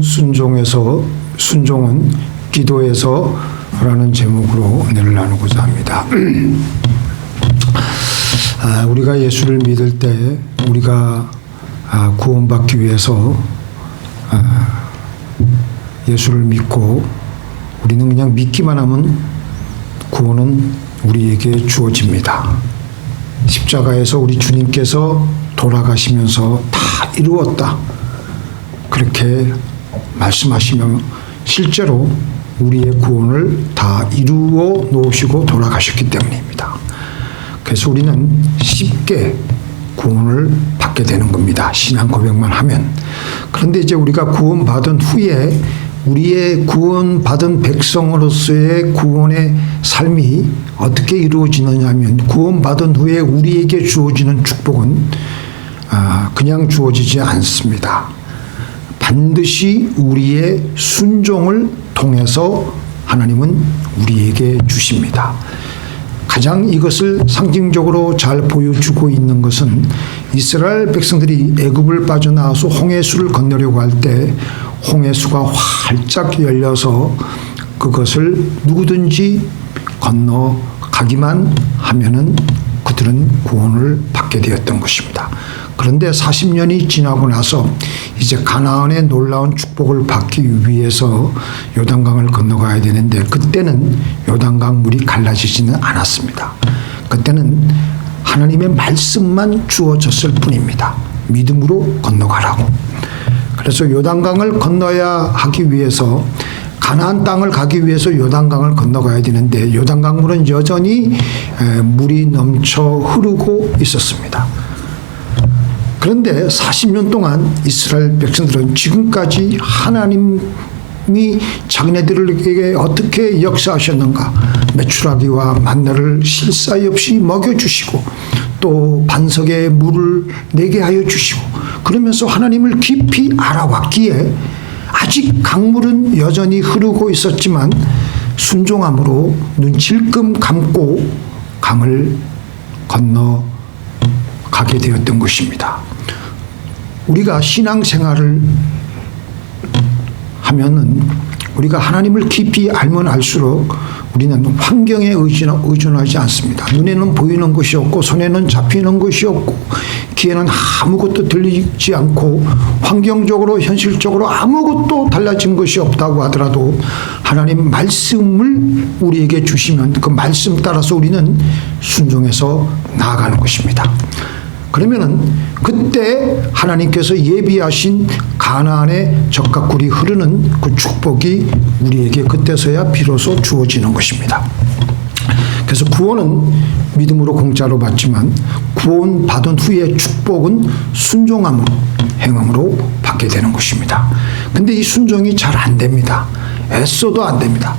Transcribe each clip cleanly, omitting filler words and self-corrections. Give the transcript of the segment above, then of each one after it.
순종은 기도에서라는 제목으로 은혜를 나누고자 합니다. 우리가 예수를 믿을 때 우리가 구원받기 위해서 예수를 믿고 우리는 그냥 믿기만 하면 구원은 우리에게 주어집니다. 십자가에서 우리 주님께서 돌아가시면서 다 이루었다, 그렇게 말씀하시며 실제로 우리의 구원을 다 이루어 놓으시고 돌아가셨기 때문입니다. 그래서 우리는 쉽게 구원을 받게 되는 겁니다. 신앙 고백만 하면. 그런데 이제 우리가 구원받은 후에 우리의 구원받은 백성으로서의 구원의 삶이 어떻게 이루어지느냐 하면, 구원받은 후에 우리에게 주어지는 축복은 그냥 주어지지 않습니다. 반드시 우리의 순종을 통해서 하나님은 우리에게 주십니다. 가장 이것을 상징적으로 잘 보여주고 있는 것은 이스라엘 백성들이 애굽을 빠져나와서 홍해수를 건너려고 할 때 홍해수가 활짝 열려서 그것을 누구든지 건너가기만 하면은 그들은 구원을 받게 되었던 것입니다. 그런데 40년이 지나고 나서 이제 가나안의 놀라운 축복을 받기 위해서 요단강을 건너가야 되는데, 그때는 요단강 물이 갈라지지는 않았습니다. 그때는 하나님의 말씀만 주어졌을 뿐입니다. 믿음으로 건너가라고. 그래서 요단강을 건너야 하기 위해서, 가나안 땅을 가기 위해서 요단강을 건너가야 되는데, 요단강 물은 여전히 물이 넘쳐 흐르고 있었습니다. 그런데 40년 동안 이스라엘 백성들은 지금까지 하나님이 자기네들에게 어떻게 역사하셨는가, 메추라기와 만나를 쉴 사이 없이 먹여주시고 또 반석에 물을 내게 하여 주시고, 그러면서 하나님을 깊이 알아왔기에 아직 강물은 여전히 흐르고 있었지만 순종함으로 눈 질끔 감고 강을 건너가게 되었던 것입니다. 우리가 신앙생활을 하면은 우리가 하나님을 깊이 알면 알수록 우리는 환경에 의존하지 않습니다. 눈에는 보이는 것이 없고 손에는 잡히는 것이 없고 귀에는 아무것도 들리지 않고 환경적으로 현실적으로 아무것도 달라진 것이 없다고 하더라도 하나님 말씀을 우리에게 주시면 그 말씀 따라서 우리는 순종해서 나아가는 것입니다. 그러면은 그때 하나님께서 예비하신 가나안의 젖과 꿀이 흐르는 그 축복이 우리에게 그때서야 비로소 주어지는 것입니다. 그래서 구원은 믿음으로 공짜로 받지만 구원받은 후에 축복은 순종함으로, 행함으로 받게 되는 것입니다. 근데 이 순종이 잘 안 됩니다. 애써도 안 됩니다.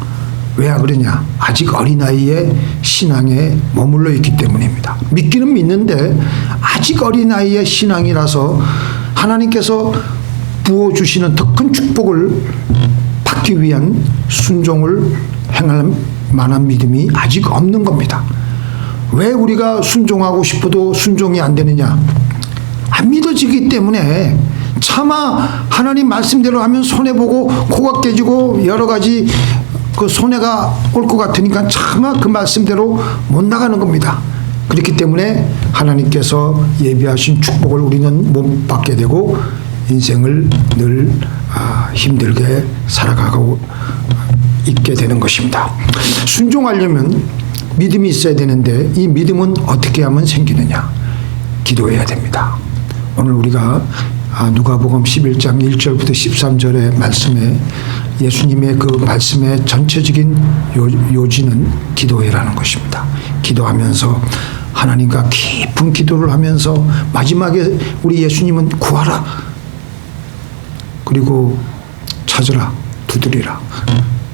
왜 그러냐? 아직 어린아이의 신앙에 머물러 있기 때문입니다. 믿기는 믿는데 아직 어린아이의 신앙이라서 하나님께서 부어주시는 더 큰 축복을 받기 위한 순종을 행할 만한 믿음이 아직 없는 겁니다. 왜 우리가 순종하고 싶어도 순종이 안 되느냐? 안 믿어지기 때문에. 차마 하나님 말씀대로 하면 손해보고 코가 깨지고 여러 가지 그 손해가 올 것 같으니까 차마 그 말씀대로 못 나가는 겁니다. 그렇기 때문에 하나님께서 예비하신 축복을 우리는 못 받게 되고 인생을 늘 힘들게 살아가고 있게 되는 것입니다. 순종하려면 믿음이 있어야 되는데 이 믿음은 어떻게 하면 생기느냐? 기도해야 됩니다. 오늘 우리가 누가복음 11장 1절부터 13절의 말씀에 예수님의 그 말씀의 전체적인 요지는 기도해라는 것입니다. 기도하면서 하나님과 깊은 기도를 하면서 마지막에 우리 예수님은 구하라, 그리고 찾으라, 두드리라.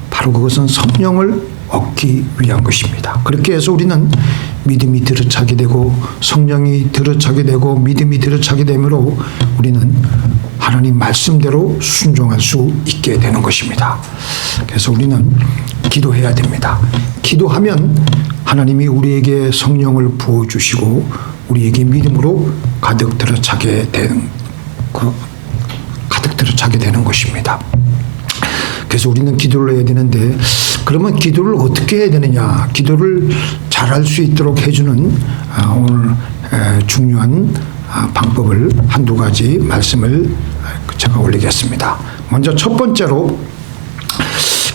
바로 그것은 성령을 얻기 위한 것입니다. 그렇게 해서 우리는 믿음이 들어차게 되고 성령이 들어차게 되고 믿음이 들어차게 되므로 우리는 하나님 말씀대로 순종할 수 있게 되는 것입니다. 그래서 우리는 기도해야 됩니다. 기도하면 하나님이 우리에게 성령을 부어주시고 우리에게 믿음으로 가득 들어차게 되는 가득 차게 되는 것입니다. 그래서 우리는 기도를 해야 되는데 그러면 기도를 어떻게 해야 되느냐? 기도를 잘할 수 있도록 해주는 오늘 중요한 방법을 한두 가지 말씀을 제가 올리겠습니다. 먼저 첫 번째로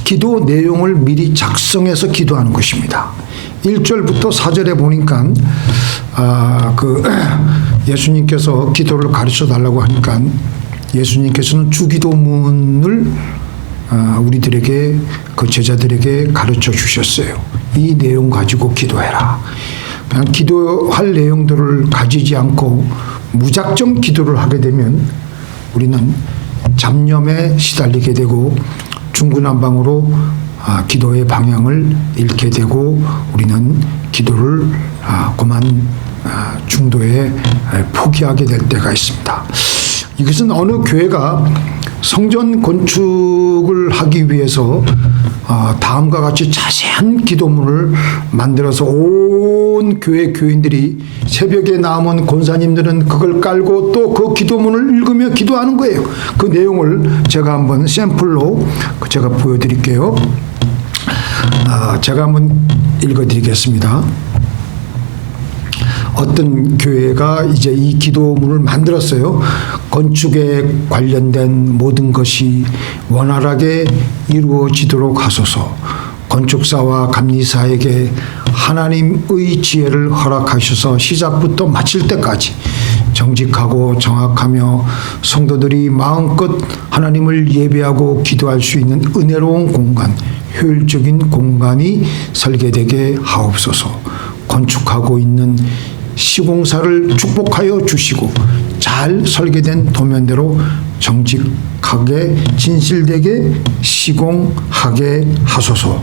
기도 내용을 미리 작성해서 기도하는 것입니다. 1절부터 4절에 보니까 예수님께서 기도를 가르쳐 달라고 하니까 예수님께서는 주기도문을 우리들에게 그 제자들에게 가르쳐 주셨어요. 이 내용 가지고 기도해라. 그냥 기도할 내용들을 가지지 않고 무작정 기도를 하게 되면 우리는 잡념에 시달리게 되고 중구난방으로 기도의 방향을 잃게 되고 우리는 기도를 그만 중도에 포기하게 될 때가 있습니다. 이것은 어느 교회가 성전 건축을 하기 위해서 다음과 같이 자세한 기도문을 만들어서 온 교회 교인들이 새벽에 나오면 권사님들은 그걸 깔고 또 그 기도문을 읽으며 기도하는 거예요. 그 내용을 제가 한번 샘플로 제가 보여드릴게요. 제가 한번 읽어드리겠습니다. 어떤 교회가 이제 이 기도문을 만들었어요. 건축에 관련된 모든 것이 원활하게 이루어지도록 하소서. 건축사와 감리사에게 하나님의 지혜를 허락하셔서 시작부터 마칠 때까지 정직하고 정확하며 성도들이 마음껏 하나님을 예배하고 기도할 수 있는 은혜로운 공간, 효율적인 공간이 설계되게 하옵소서. 건축하고 있는 시공사를 축복하여 주시고 잘 설계된 도면대로 정직하게 진실되게 시공하게 하소서.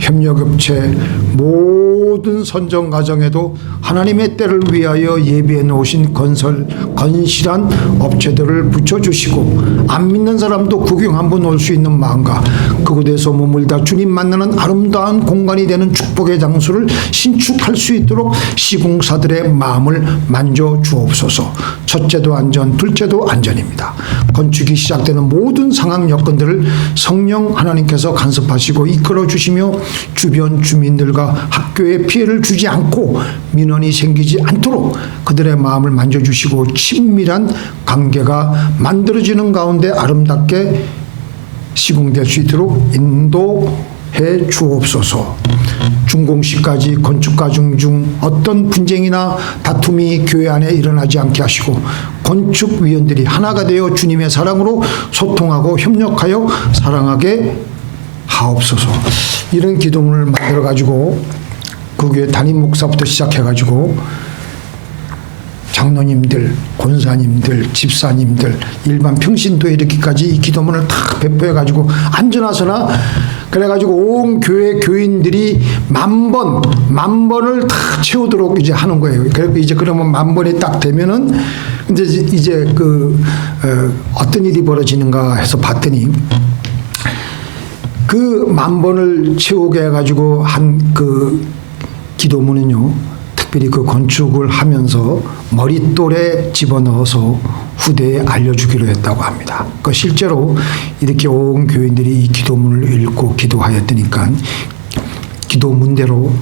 협력업체 모든 선정 과정에도 하나님의 때를 위하여 예비해 놓으신 건실한 업체들을 붙여주시고 안 믿는 사람도 구경 한번 올 수 있는 마음과 그곳에서 머물다 주님 만나는 아름다운 공간이 되는 축복의 장소를 신축할 수 있도록 시공사들의 마음을 만져 주옵소서. 첫째도 안전, 둘째도 안전입니다. 건축이 시작되는 모든 상황 여건들을 성령 하나님께서 간섭하시고 이끌어 주시며 주변 주민들과 학교에 피해를 주지 않고 민원이 생기지 않도록 그들의 마음을 만져주시고 친밀한 관계가 만들어지는 가운데 아름답게 시공될 수 있도록 인도해 주옵소서. 준공식까지 건축 과정 중 어떤 분쟁이나 다툼이 교회 안에 일어나지 않게 하시고 건축위원들이 하나가 되어 주님의 사랑으로 소통하고 협력하여 사랑하게 하옵소서. 이런 기도문을 만들어 가지고 그 교회 담임 목사부터 시작해 가지고 장로님들, 권사님들, 집사님들, 일반 평신도에 이렇게까지 이 기도문을 다 배포해 가지고 안전하서나 그래 가지고 온 교회 교인들이 만 번을 다 채우도록 이제 하는 거예요. 그리고 이제 그러면 만 번이 딱 되면은 이제 어떤 일이 벌어지는가 해서 봤더니 그 만 번을 채우게 해가지고 한 그 기도문은요, 특별히 그 건축을 하면서 머릿돌에 집어넣어서 후대에 알려주기로 했다고 합니다. 그 실제로 이렇게 온 교인들이 이 기도문을 읽고 기도하였으니까 기도문대로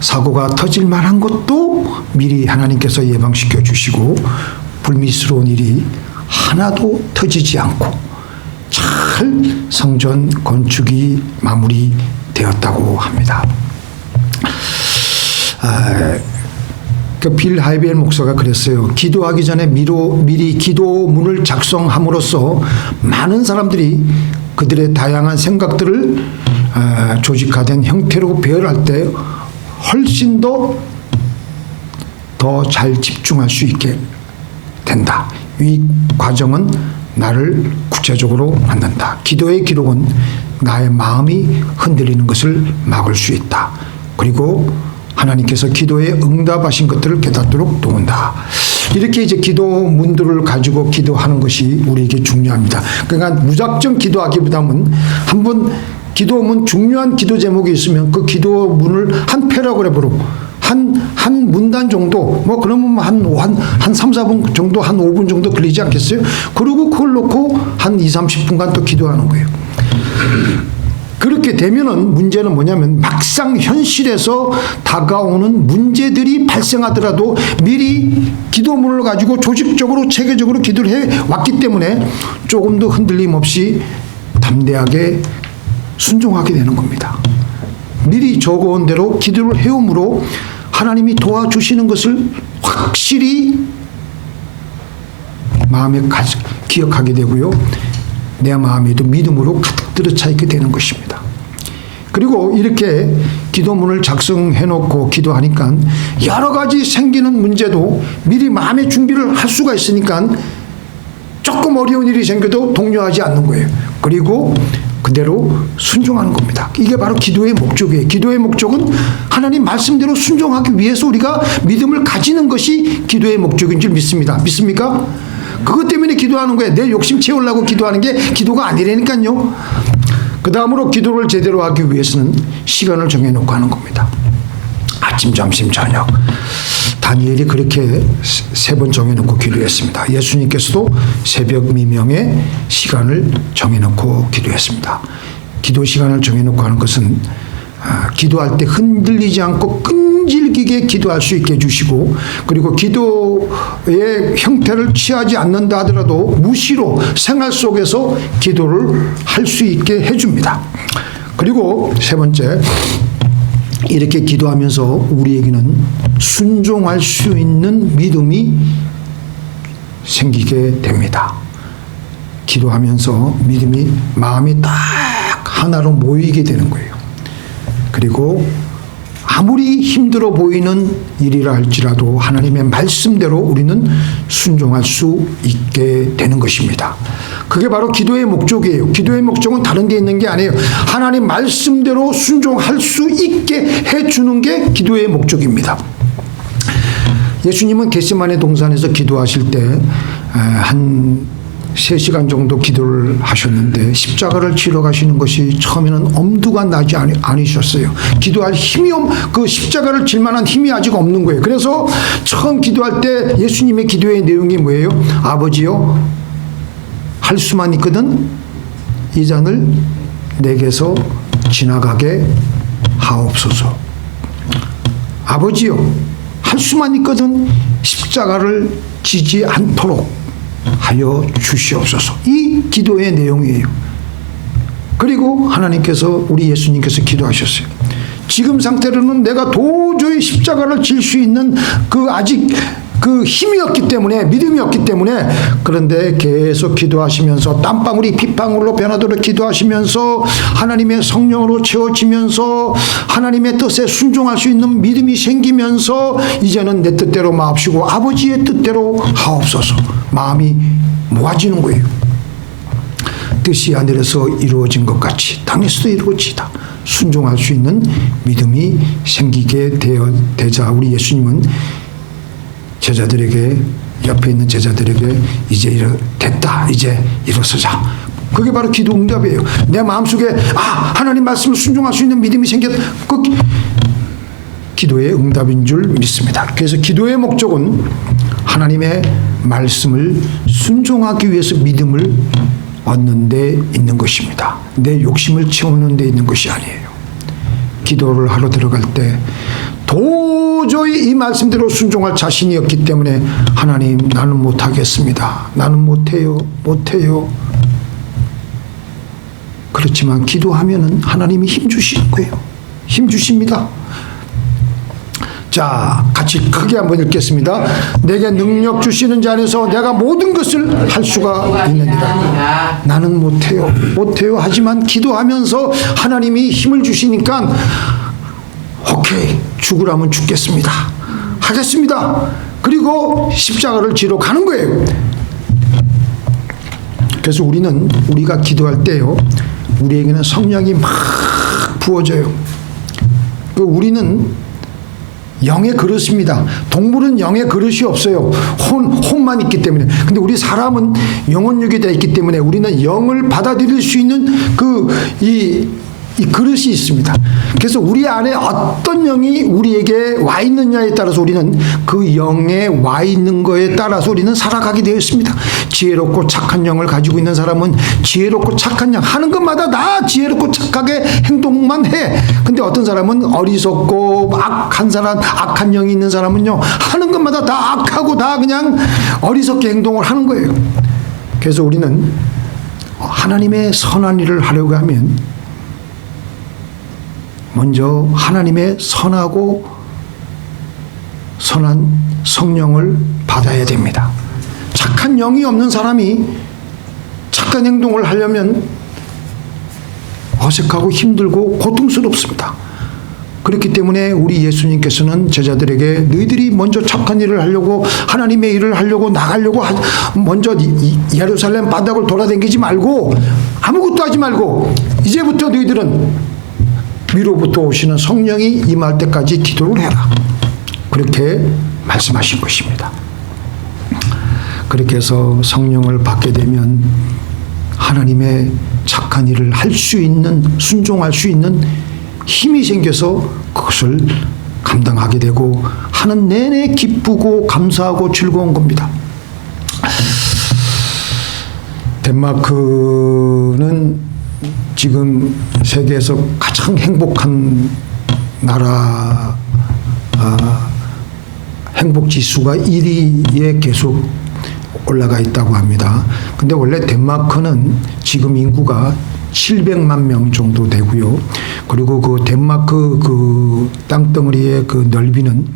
사고가 터질 만한 것도 미리 하나님께서 예방시켜 주시고 불미스러운 일이 하나도 터지지 않고 잘 성전 건축이 마무리되었다고 합니다. 그 빌 하이벨 목사가 그랬어요. 기도하기 전에 미리 기도문을 작성함으로써 많은 사람들이 그들의 다양한 생각들을 조직화된 형태로 배열할 때 훨씬 더 잘 집중할 수 있게 된다. 이 과정은 나를 구체적으로 만든다. 기도의 기록은 나의 마음이 흔들리는 것을 막을 수 있다. 그리고 하나님께서 기도에 응답하신 것들을 깨닫도록 도운다. 이렇게 이제 기도문들을 가지고 기도하는 것이 우리에게 중요합니다. 그러니까 무작정 기도하기보다는 한번 기도문 중요한 기도 제목이 있으면 그 기도문을 한 패러그래프로 한 문단 정도, 뭐 그러면 한 3, 4분 정도, 한 5분 정도 걸리지 않겠어요? 그리고 그걸 놓고 한 2, 30분간 또 기도하는 거예요. 그렇게 되면은 문제는 뭐냐면 막상 현실에서 다가오는 문제들이 발생하더라도 미리 기도문을 가지고 조직적으로 체계적으로 기도를 해 왔기 때문에 조금 더 흔들림 없이 담대하게 순종하게 되는 겁니다. 미리 적어온 대로 기도를 해옴으로 하나님이 도와주시는 것을 확실히 마음에 기억하게 되고요. 내 마음에도 믿음으로 가득 들어차 있게 되는 것입니다. 그리고 이렇게 기도문을 작성해 놓고 기도하니까 여러 가지 생기는 문제도 미리 마음의 준비를 할 수가 있으니까 조금 어려운 일이 생겨도 동요하지 않는 거예요. 그리고 그대로 순종하는 겁니다. 이게 바로 기도의 목적이에요. 기도의 목적은 하나님 말씀대로 순종하기 위해서 우리가 믿음을 가지는 것이 기도의 목적인 줄 믿습니다. 믿습니까? 그것 때문에 기도하는 거예요. 내 욕심 채우려고 기도하는 게 기도가 아니라니까요. 그 다음으로 기도를 제대로 하기 위해서는 시간을 정해놓고 하는 겁니다. 아침, 점심, 저녁. 다니엘이 그렇게 3번 정해놓고 기도했습니다. 예수님께서도 새벽 미명에 시간을 정해놓고 기도했습니다. 기도 시간을 정해놓고 하는 것은 기도할 때 흔들리지 않고 끈질기게 기도할 수 있게 해주시고, 그리고 기도의 형태를 취하지 않는다 하더라도 무시로 생활 속에서 기도를 할 수 있게 해줍니다. 그리고 3번째, 이렇게 기도하면서 우리에게는 순종할 수 있는 믿음이 생기게 됩니다. 기도하면서 믿음이 마음이 딱 하나로 모이게 되는 거예요. 그리고 아무리 힘들어 보이는 일이라 할지라도 하나님의 말씀대로 우리는 순종할 수 있게 되는 것입니다. 그게 바로 기도의 목적이에요. 기도의 목적은 다른 데 있는 게 아니에요. 하나님 말씀대로 순종할 수 있게 해주는 게 기도의 목적입니다. 예수님은 겟세마네 동산에서 기도하실 때 한 3시간 정도 기도를 하셨는데 십자가를 지러 가시는 것이 처음에는 엄두가 나지 않으셨어요. 기도할 힘이 그 십자가를 질 만한 힘이 아직 없는 거예요. 그래서 처음 기도할 때 예수님의 기도의 내용이 뭐예요? 아버지요, 할 수만 있거든 이 잔을 내게서 지나가게 하옵소서. 아버지요, 할 수만 있거든 십자가를 지지 않도록 하여 주시옵소서. 이 기도의 내용이에요. 그리고 하나님께서, 우리 예수님께서 기도하셨어요. 지금 상태로는 내가 도저히 십자가를 질 수 있는 아직 그 힘이 없기 때문에, 믿음이 없기 때문에, 그런데 계속 기도하시면서 땀방울이 핏방울로 변하도록 기도하시면서 하나님의 성령으로 채워지면서 하나님의 뜻에 순종할 수 있는 믿음이 생기면서 이제는 내 뜻대로 마옵시고 아버지의 뜻대로 하옵소서. 마음이 모아지는 거예요. 뜻이 하늘에서 이루어진 것 같이 땅에서도 이루어지다. 순종할 수 있는 믿음이 생기게 되자 우리 예수님은 제자들에게, 옆에 있는 제자들에게 이제 됐다, 이제 일어서자. 그게 바로 기도 응답이에요. 내 마음속에 하나님 말씀을 순종할 수 있는 믿음이 생겼다. 그 기도의 응답인 줄 믿습니다. 그래서 기도의 목적은 하나님의 말씀을 순종하기 위해서 믿음을 얻는 데 있는 것입니다. 내 욕심을 채우는 데 있는 것이 아니에요. 기도를 하러 들어갈 때 도저히 이 말씀대로 순종할 자신이 없기 때문에 하나님, 나는 못하겠습니다. 나는 못해요. 그렇지만 기도하면은 하나님이 힘 주시는 거예요. 힘 주십니다. 자, 같이 크게 한번 읽겠습니다. 내게 능력 주시는 자 안에서 내가 모든 것을 할 수가 있느니라. 나는 못해요. 하지만 기도하면서 하나님이 힘을 주시니까 오케이, 죽으라면 죽겠습니다. 하겠습니다. 그리고 십자가를 지러 가는 거예요. 그래서 우리가 기도할 때요, 우리에게는 성령이 막 부어져요. 우리는 영의 그릇입니다. 동물은 영의 그릇이 없어요. 혼만 있기 때문에. 근데 우리 사람은 영혼육이 되어 있기 때문에 우리는 영을 받아들일 수 있는 이 이 그릇이 있습니다. 그래서 우리 안에 어떤 영이 우리에게 와 있느냐에 따라서 우리는 그 영에 와 있는 거에 따라서 우리는 살아가게 되어 있습니다. 지혜롭고 착한 영을 가지고 있는 사람은 지혜롭고 착한 영 하는 것마다 다 지혜롭고 착하게 행동만 해. 근데 어떤 사람은 어리석고 악한 사람, 악한 영이 있는 사람은요, 하는 것마다 다 악하고 다 그냥 어리석게 행동을 하는 거예요. 그래서 우리는 하나님의 선한 일을 하려고 하면 먼저 하나님의 선하고 선한 성령을 받아야 됩니다. 착한 영이 없는 사람이 착한 행동을 하려면 어색하고 힘들고 고통스럽습니다. 그렇기 때문에 우리 예수님께서는 제자들에게 너희들이 먼저 착한 일을 하려고 하나님의 일을 하려고 나가려고 먼저 예루살렘 바닥을 돌아다니지 말고 아무것도 하지 말고 이제부터 너희들은 위로부터 오시는 성령이 임할 때까지 기도를 해라. 그렇게 말씀하신 것입니다. 그렇게 해서 성령을 받게 되면 하나님의 착한 일을 할 수 있는, 순종할 수 있는 힘이 생겨서 그것을 감당하게 되고 하는 내내 기쁘고 감사하고 즐거운 겁니다. 덴마크는 지금 세계에서 가장 행복한 나라, 행복지수가 1위에 계속 올라가 있다고 합니다. 근데 원래 덴마크는 지금 인구가 700만 명 정도 되고요. 그리고 그 덴마크 그 땅덩어리의 그 넓이는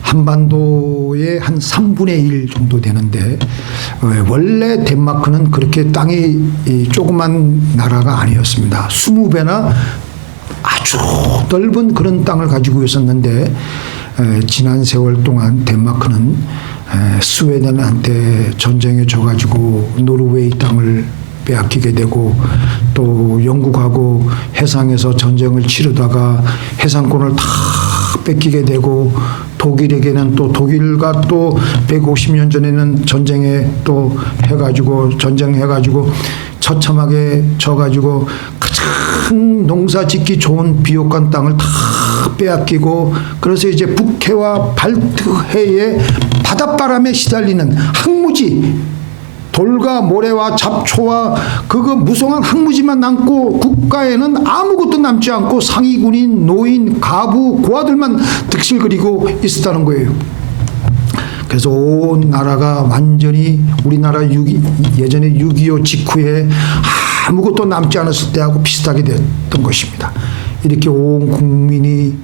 한반도의 한 3분의 1 정도 되는데 원래 덴마크는 그렇게 땅이 조그만 나라가 아니었습니다. 20배나 아주 넓은 그런 땅을 가지고 있었는데 지난 세월 동안 덴마크는 스웨덴한테 전쟁에 져가지고 노르웨이 땅을 빼앗기게 되고 또 영국하고 해상에서 전쟁을 치르다가 해상권을 다 뺏기게 되고 독일에게는 또 독일과 또 150년 전에는 전쟁에 또 해가지고 전쟁해가지고 처참하게 져가지고 가장 농사 짓기 좋은 비옥한 땅을 다 빼앗기고 그래서 이제 북해와 발트해의 바닷바람에 시달리는 항무지 돌과 모래와 잡초와 그거 무성한 항무지만 남고 국가에는 아무것도 남지 않고 상위군인, 노인, 가부, 고아들만 득실거리고 있었다는 거예요. 그래서 온 나라가 완전히 우리나라 예전에 6.25 직후에 아무것도 남지 않았을 때하고 비슷하게 됐던 것입니다. 이렇게 온 국민이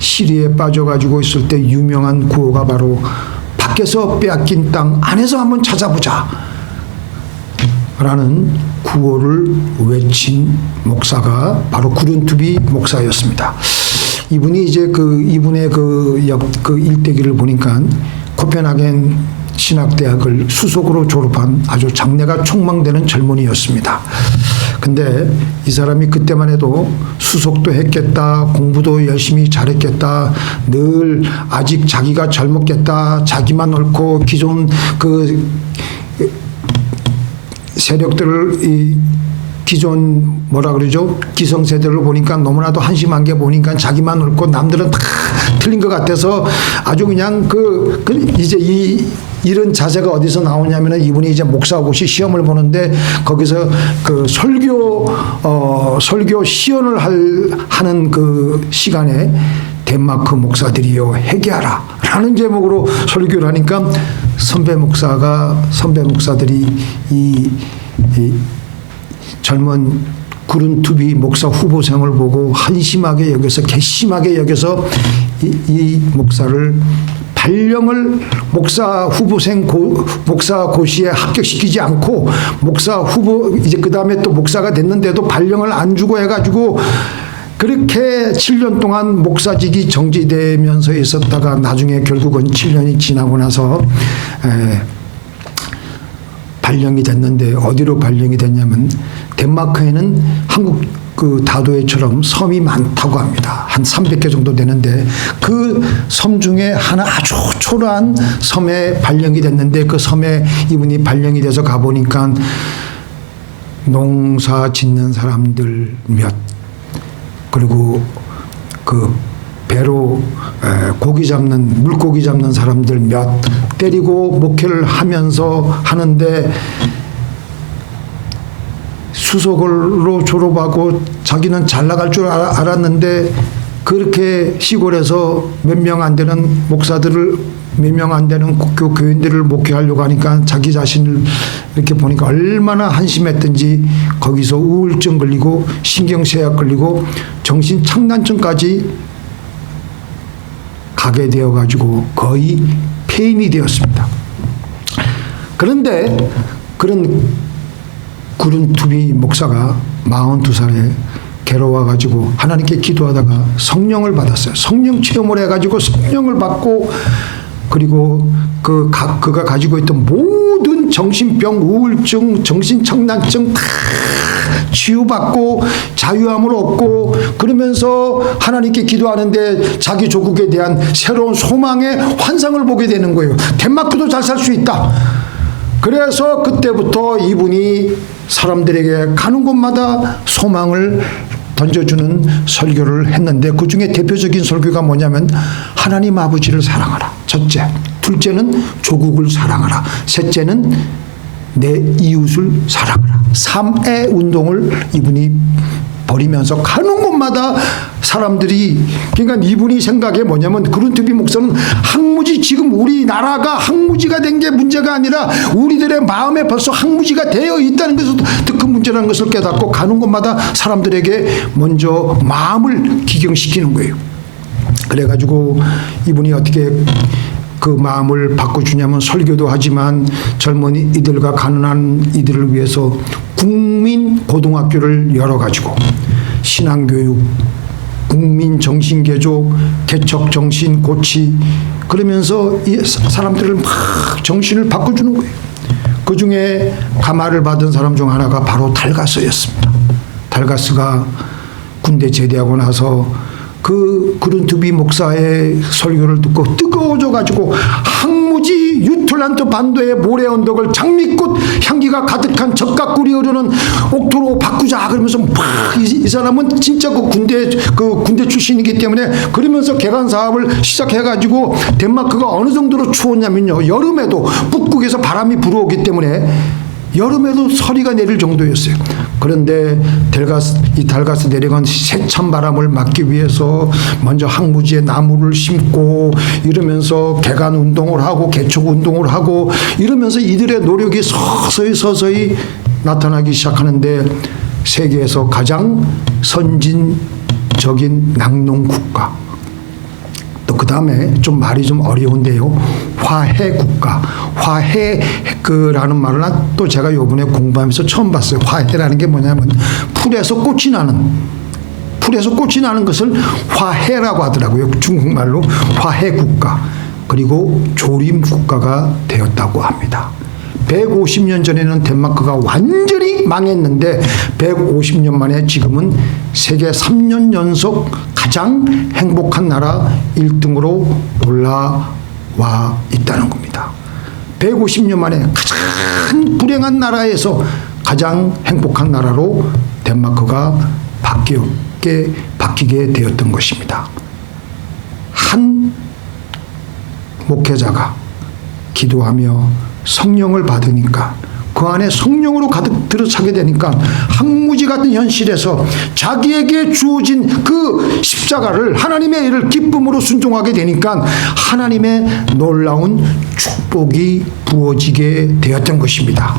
시리에 빠져가지고 있을 때 유명한 구호가 바로 밖에서 빼앗긴 땅 안에서 한번 찾아보자 라는 구호를 외친 목사가 바로 구른투비 목사였습니다. 이분이 이제 이분의 그 일대기를 보니까 코펜하겐 신학대학을 수석으로 졸업한 아주 장래가 촉망되는 젊은이였습니다. 근데 이 사람이 그때만 해도 수석도 했겠다, 공부도 열심히 잘했겠다, 늘 아직 자기가 젊었겠다, 자기만 옳고 기존 그 세력들을 기존 뭐라 그러죠? 기성세대를 보니까 너무나도 한심한 게 보니까 자기만 옳고 남들은 다 틀린 것 같아서 아주 그냥 이제 이런 자세가 어디서 나오냐면은 이분이 이제 목사고시 시험을 보는데 거기서 그 설교 시연을 하는 그 시간에 덴마크 목사들이여 회개하라 라는 제목으로 설교를 하니까 선배 목사들이 이 젊은 구른투비 목사 후보생을 보고 한심하게 여겨서 괘씸하게 여겨서 이 목사를 발령을 목사 후보생 목사 고시에 합격시키지 않고 목사 후보 이제 그 다음에 또 목사가 됐는데도 발령을 안 주고 해가지고 그렇게 7년 동안 목사직이 정지되면서 있었다가 나중에 결국은 7년이 지나고 나서 발령이 됐는데 어디로 발령이 됐냐면 덴마크에는 한국 그 다도해처럼 섬이 많다고 합니다. 한 300개 정도 되는데 그 섬 중에 하나 아주 초라한 섬에 발령이 됐는데 그 섬에 이분이 발령이 돼서 가보니까 농사 짓는 사람들 몇, 그리고 그 배로 고기 잡는, 물고기 잡는 사람들 몇 때리고 목회를 하면서 하는데, 수석으로 졸업하고 자기는 잘 나갈 줄 알았는데 그렇게 시골에서 몇 명 안 되는 목사들을, 몇 명 안 되는 교인들을 목회하려고 하니까 자기 자신을 이렇게 보니까 얼마나 한심했던지 거기서 우울증 걸리고 신경쇠약 걸리고 정신 착란증까지 가게 되어 가지고 거의 폐인이 되었습니다. 그런데 그런 구른투비 목사가 42살에 괴로워 가지고 하나님께 기도하다가 성령을 받았어요. 성령 체험을 해 가지고 성령을 받고, 그리고 그가 가지고 있던 모든 정신병, 우울증, 정신착란증 다 치유받고 자유함을 얻고, 그러면서 하나님께 기도하는데 자기 조국에 대한 새로운 소망의 환상을 보게 되는 거예요. 덴마크도 잘 살 수 있다. 그래서 그때부터 이분이 사람들에게 가는 곳마다 소망을 던져주는 설교를 했는데, 그 중에 대표적인 설교가 뭐냐면 하나님 아버지를 사랑하라. 첫째. 둘째는 조국을 사랑하라. 셋째는 내 이웃을 사랑하라. 3의 운동을 이분이 벌이면서 가는 곳마다 사람들이, 그러니까 이분이 생각에 뭐냐면, 구른투비 목사는 항무지, 지금 우리나라가 항무지가 된 게 문제가 아니라 우리들의 마음에 벌써 항무지가 되어 있다는 것을, 더 큰 문제라는 것을 깨닫고 가는 곳마다 사람들에게 먼저 마음을 기경시키는 거예요. 그래가지고 이분이 어떻게 그 마음을 바꿔주냐면, 설교도 하지만 젊은이들과 가난한 이들을 위해서 국민 고등학교를 열어가지고 신앙교육, 국민 정신개조, 개척 정신 고치, 그러면서 이 사람들을 막 정신을 바꿔주는 거예요. 그 중에 감화를 받은 사람 중 하나가 바로 달가스였습니다. 달가스가 군대 제대하고 나서 그 구른투비 목사의 설교를 듣고 뜨거워져 가지고 항무지 유틀란트 반도의 모래 언덕을 장미꽃 향기가 가득한 적각꿀이 흐르는 옥토로 바꾸자 그러면서 이 사람은 진짜 그 군대 출신이기 때문에, 그러면서 개간 사업을 시작해 가지고 덴마크가 어느 정도로 추웠냐면요, 여름에도 북극에서 바람이 불어오기 때문에 여름에도 서리가 내릴 정도였어요. 그런데 이 달가스 내려간 세찬 바람을 막기 위해서 먼저 항무지에 나무를 심고, 이러면서 개간 운동을 하고 개척 운동을 하고, 이러면서 이들의 노력이 서서히 나타나기 시작하는데, 세계에서 가장 선진적인 낙농국가, 또 그 다음에 좀 말이 좀 어려운데요, 화해국가, 화해라는 말을 또 제가 요번에 공부하면서 처음 봤어요. 화해라는 게 뭐냐면 풀에서 꽃이 나는 것을 화해라고 하더라고요. 중국말로 화해국가, 그리고 조림국가가 되었다고 합니다. 150년 전에는 덴마크가 완전히 망했는데 150년 만에 지금은 세계 3년 연속 가장 행복한 나라 1등으로 올라와 있다는 겁니다. 150년 만에 가장 불행한 나라에서 가장 행복한 나라로 덴마크가 바뀌게 되었던 것입니다. 한 목회자가 기도하며 성령을 받으니까, 그 안에 성령으로 가득 들어차게 되니까 항무지 같은 현실에서 자기에게 주어진 그 십자가를, 하나님의 일을 기쁨으로 순종하게 되니까 하나님의 놀라운 축복이 부어지게 되었던 것입니다.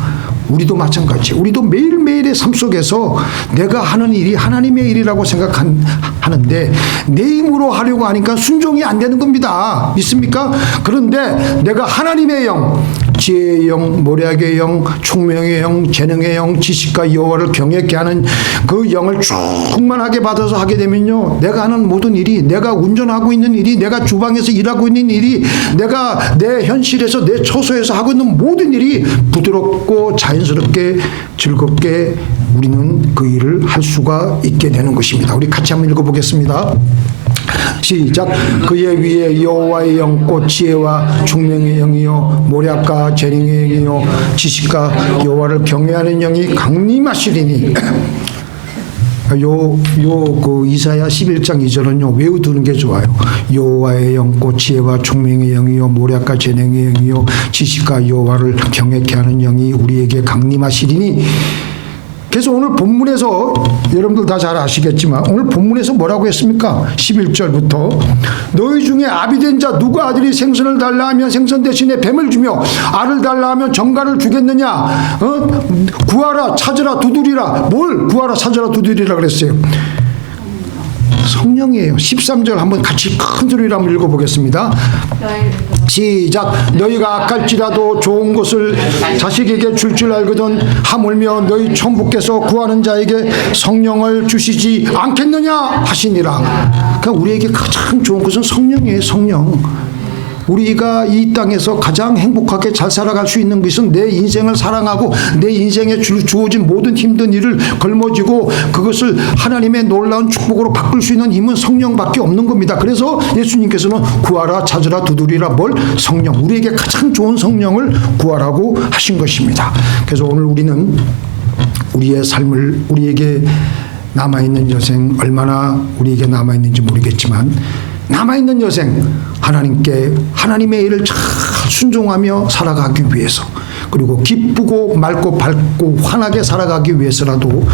우리도 마찬가지. 우리도 매일매일의 삶 속에서 내가 하는 일이 하나님의 일이라고 생각하는데 내 힘으로 하려고 하니까 순종이 안 되는 겁니다. 믿습니까? 그런데 내가 하나님의 영, 지혜의 영, 모략의 영, 총명의 영, 재능의 영, 지식과 여호와를 경외케 하는 그 영을 충만하게 받아서 하게 되면요, 내가 하는 모든 일이, 내가 운전하고 있는 일이, 내가 주방에서 일하고 있는 일이, 내가 내 현실에서, 내 처소에서 하고 있는 모든 일이 부드럽고 자연스럽게 즐겁게 우리는 그 일을 할 수가 있게 되는 것입니다. 우리 같이 한번 읽어보겠습니다. 시작. 그의 위에 여호와의 영꽃 지혜와 총명의 영이요 모략과 재능의 영이요 지식과 여호와를 경외하는 영이 강림하시리니. 그 이사야 11장 2절은요 외우두는 게 좋아요. 여호와의 영꽃 지혜와 총명의 영이요 모략과 재능의 영이요 지식과 여호와를 경외케 하는 영이 우리에게 강림하시리니. 그래서 오늘 본문에서 여러분들 다 잘 아시겠지만 오늘 본문에서 뭐라고 했습니까? 11절부터 너희 중에 아비된 자 누가 아들이 생선을 달라 하면 생선 대신에 뱀을 주며 알을 달라 하면 정갈을 주겠느냐? 구하라 찾으라 두드리라. 뭘 구하라 찾으라 두드리라 그랬어요? 성령이에요. 13절 한번 같이 큰 소리로 한번 읽어보겠습니다. 시작. 너희가 악할지라도 좋은 것을 자식에게 줄 줄 알거든 하물며 너희 천부께서 구하는 자에게 성령을 주시지 않겠느냐 하시니라. 그러니까 우리에게 가장 좋은 것은 성령이에요. 성령. 우리가 이 땅에서 가장 행복하게 잘 살아갈 수 있는 것은 내 인생을 사랑하고 내 인생에 주어진 모든 힘든 일을 걸머쥐고 그것을 하나님의 놀라운 축복으로 바꿀 수 있는 힘은 성령밖에 없는 겁니다. 그래서 예수님께서는 구하라 찾으라 두드리라. 뭘? 성령. 우리에게 가장 좋은 성령을 구하라고 하신 것입니다. 그래서 오늘 우리는 우리의 삶을 우리에게 남아있는 여생 얼마나 우리에게 남아있는지 모르겠지만 남아있는 여생 하나님께 하나님의 일을 잘 순종하며 살아가기 위해서 그리고 기쁘고 맑고 밝고 환하게 살아가기 위해서라도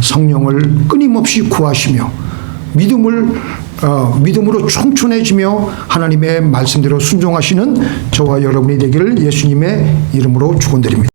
성령을 끊임없이 구하시며 믿음으로 충천해지며 하나님의 말씀대로 순종하시는 저와 여러분이 되기를 예수님의 이름으로 축원드립니다.